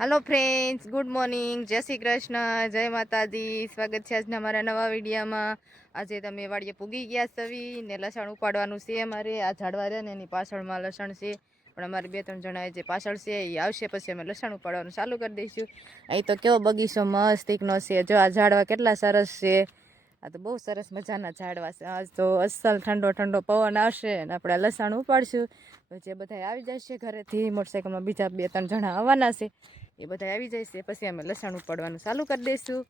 Hello friends, good morning, जय श्री कृष्ण, जय माताजी। स्वागत है आज हमारा नवा वीडियो में। आज तमे वाड़िए पूगी गया सवी ने लसण उपाड़वानुं छे। अमारे आ झाड़वा रहे ने एनी पाछळमां लसण छे, पण अमारे बे त्रण जणा जे पाछळ छे ए आवशे पछी अमे लसण उपाड़वानुं चालू करी दईशुं। અહીં તો કેવો બગીચો મસ્ત એકનો છે। જો આ ઝાડવા કેટલા સરસ છે। આ તો બહુ સરસ મજાના ઝાડવા છે। આજ તો અસલ ઠંડો ઠંડો પવન આવશે ને આપણે લસણ ઉપાડશું। જે બધા આવી જશે ઘરેથી મોટરસાઇકલમાં, બીજા બે ત્રણ જણા આવવાના છે, એ બધા આવી જશે પછી અમે લસણ ઉપાડવાનું ચાલુ કરી દઈશું।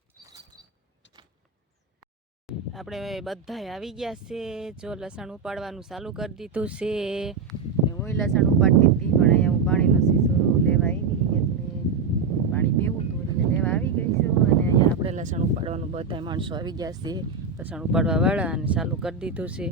આપણે બધા આવી ગયા છે। જો લસણ ઉપાડવાનું ચાલુ કરી દીધું છે ને હું લસણ ઉપાડતી હતી, પણ અહીંયા હું પાણીનો શીશો લેવા આવી એટલે પાણી પીવું હતું એટલે લેવા આવી ગઈ છું। અને અહીંયા આપણે લસણ ઉપાડવાનું બધા માણસો આવી ગયા છે, લસણ ઉપાડવા વાળા, અને ચાલુ કરી દીધું છે।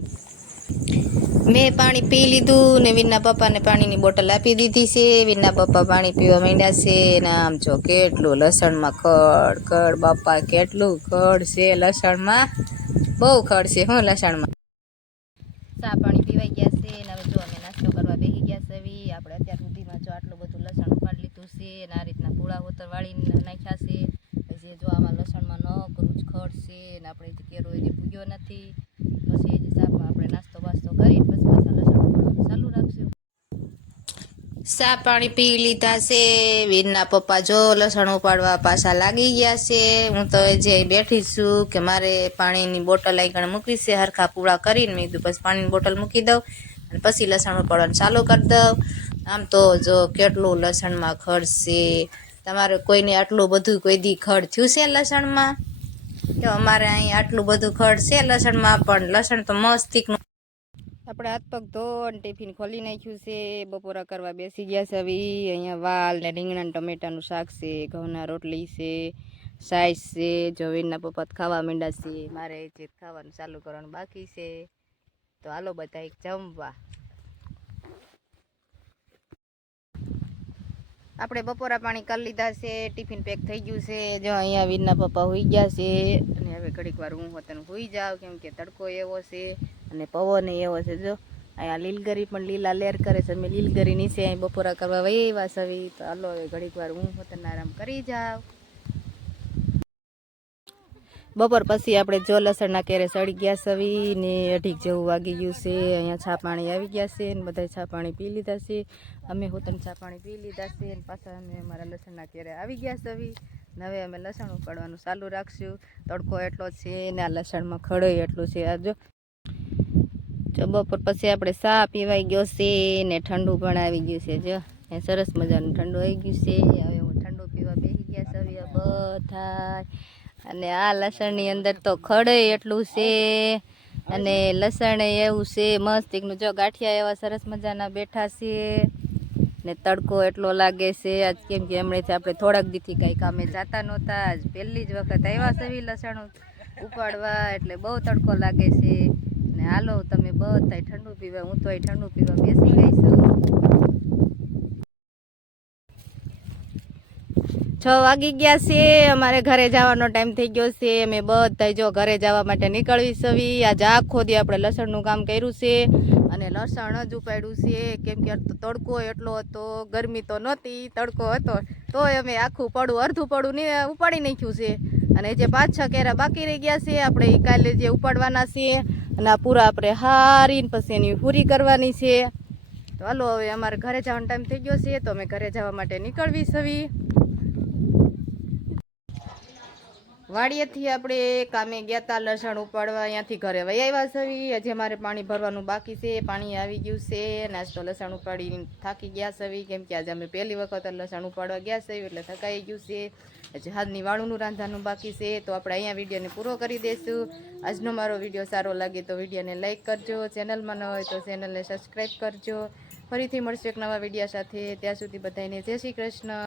મેં પાણી પી લીધું ને વિના પપ્પાને પાણીની બોટલ આપી દીધી છે। વિના પપ્પા પાણી પીવા માંડ્યા છે ને આમ જો કેટલું લસણમાં ખડ ખડ, બાપા કેટલું ખડ છે લસણમાં, બહુ ખડ છે હું લસણમાં। ચા પાણી પીવાઈ ગયા છે ને હવે જો અમે નાસ્તો કરવા બેસી ગયા છે। આપણે અત્યાર સુધીમાં જો આટલું બધું લસણ ઉપાડી લીધું છે અને આ રીતના પૂળા હોતર વાળીને નાખ્યા છે। પછી જો આમાં લસણમાં નકરું જ ખડ છે ને આપણે જે કેરો એ પૂગ્યો નથી। પછી એ સાપમાં આપણે નાસ્તો બાસ્તો કરી પછી પાછા લસણ ઉપાડવાનું ચાલુ રાખશું। ચા પાણી પી લીધા છે। વીરના પપ્પા જો લસણ ઉપાડવા પાછા લાગી ગયા છે। હું તો જે બેઠી છું કે મારે પાણીની બોટલ આગળ મૂકી છે, હરખા પૂળા કરીને મેં કીધું પછી પાણીની બોટલ મૂકી દઉં અને પછી લસણ ઉપાડવાનું ચાલુ કરી દઉં। આમ તો જો કેટલું લસણમાં ખડ છે। તમારે કોઈને આટલું બધું કોઈ દી ખડ થયું છે લસણમાં? તો અમારે અહીં આટલું બધું ખડ છે લસણમાં, પણ લસણ તો મસ્ત તીખનું। આપણે હાથ પગ ધોઈને ટિફિન ખોલી નાખ્યું છે, બપોરા કરવા બેસી ગયા છે। હવે અહીંયા વાલ ને રીંગણા ટમેટાનું શાક છે, ઘઉંના રોટલી છે, સાઈસ છે। જો વીરના પપ્પા ખાવા માંડ્યા છે, મારે જે ખાવાનું ચાલુ કરવાનું બાકી છે। તો હાલો બધા એક જમવા। આપણે બપોરા પાણી કરી લીધા છે, ટિફિન પેક થઈ ગયું છે। જો અહીંયા વીરના પપ્પા હોઈ ગયા છે અને હવે ઘડીક વાર હું હોતને હોઈ જાઉં, કેમ કે તડકો એવો છે અને પવન એવો છે। જો અહીંયા લીલગરી પણ લીલા લેર કરે છે, અમે લીલગરી નીચે અહીં બપોરા કરવા વહીવા સવી। તો હાલો હવે ઘડીક વાર હું હોતને આરામ કરી જાઉં। બપોર પછી આપણે જો લસણના કેરે સડી ગયા સવી ને 2:30 જેવું વાગી ગયું છે। અહીંયા છા પાણી આવી ગયા છે ને બધા છા પાણી પી લીધા છે। અમે હોતને છા પાણી પી લીધા છે અને પાછા અમે અમારા લસણના કેરે આવી ગયા સવી ને હવે અમે લસણ ઉપાડવાનું ચાલુ રાખશું। તડકો એટલો છે ને આ લસણમાં ખડોય એટલું છે। આ જો બપોર પછી આપણે ચા પીવાઈ ગયો છે ને ઠંડુ પણ આવી ગયું છે। જો એ સરસ મજાનું ઠંડુ આવી ગયું છે। હવે હું ઠંડુ પીવા બેસી ગયા સવી બધા। અને આ લસણની અંદર તો ખડે એટલું છે અને લસણ એવું છે મસ્ત એકનું। જો ગાંઠિયા એવા સરસ મજાના બેઠા છે ને તડકો એટલો લાગે છે આજ, કેમ કે હમણાંથી આપણે થોડાક દીથી કાંઈ કામે જતા નહોતા। આજ પહેલી જ વખત આવ્યા સવી લસણ ઉપાડવા, એટલે બહુ તડકો લાગે છે। ને હાલો તમે બધા ઠંડુ પીવા, હું તો ઠંડુ પીવા બેસી ગઈ છું। 6 વાગી ગયા છે, અમારે ઘરે જવાનો ટાઈમ થઈ ગયો છે। અમે બધા જો ઘરે જવા માટે નીકળવી સવી। આજે આખો દી આપણે લસણનું કામ કર્યું છે અને લસણ જ ઉપાડ્યું છે, કેમ કે તડકો એટલો હતો, ગરમી તો નહોતી, તડકો હતો, તોય અમે આખું પડું અડધું પડું ને ઉપાડી નાખ્યું છે। અને જે 5-6 કેરા બાકી રહી ગયા છે આપણે એ કાલે જે ઉપાડવાના છે અને આ પૂરા આપણે હારીને પછી એની પૂરી કરવાની છે। તો હાલો હવે અમારે ઘરે જવાનો ટાઈમ થઈ ગયો છે, તો અમે ઘરે જવા માટે નીકળવી સવી। વાડીએથી આપણે કામે ગયા હતા લસણ ઉપાડવા, અહીંયાથી ઘરે વહી આવ્યા સવી। હજી અમારે પાણી ભરવાનું બાકી છે, પાણી આવી ગયું છે અને આજ તો લસણ ઉપાડીને થાકી ગયા સવી, કેમ કે આજે અમે પહેલી વખત લસણ ઉપાડવા ગયા સવી એટલે થકાઈ ગયું છે। હજી હાથની વાળુનું રાંધવાનું બાકી છે। તો આપણે અહીંયા વિડીયોને પૂરો કરી દઈશું। આજનો મારો વિડીયો સારો લાગે તો વિડીયોને લાઇક કરજો, ચેનલમાં ન હોય તો ચેનલને સબસ્ક્રાઈબ કરજો। ફરીથી મળશું એક નવા વિડીયો સાથે, ત્યાં સુધી બધાને જય શ્રી કૃષ્ણ।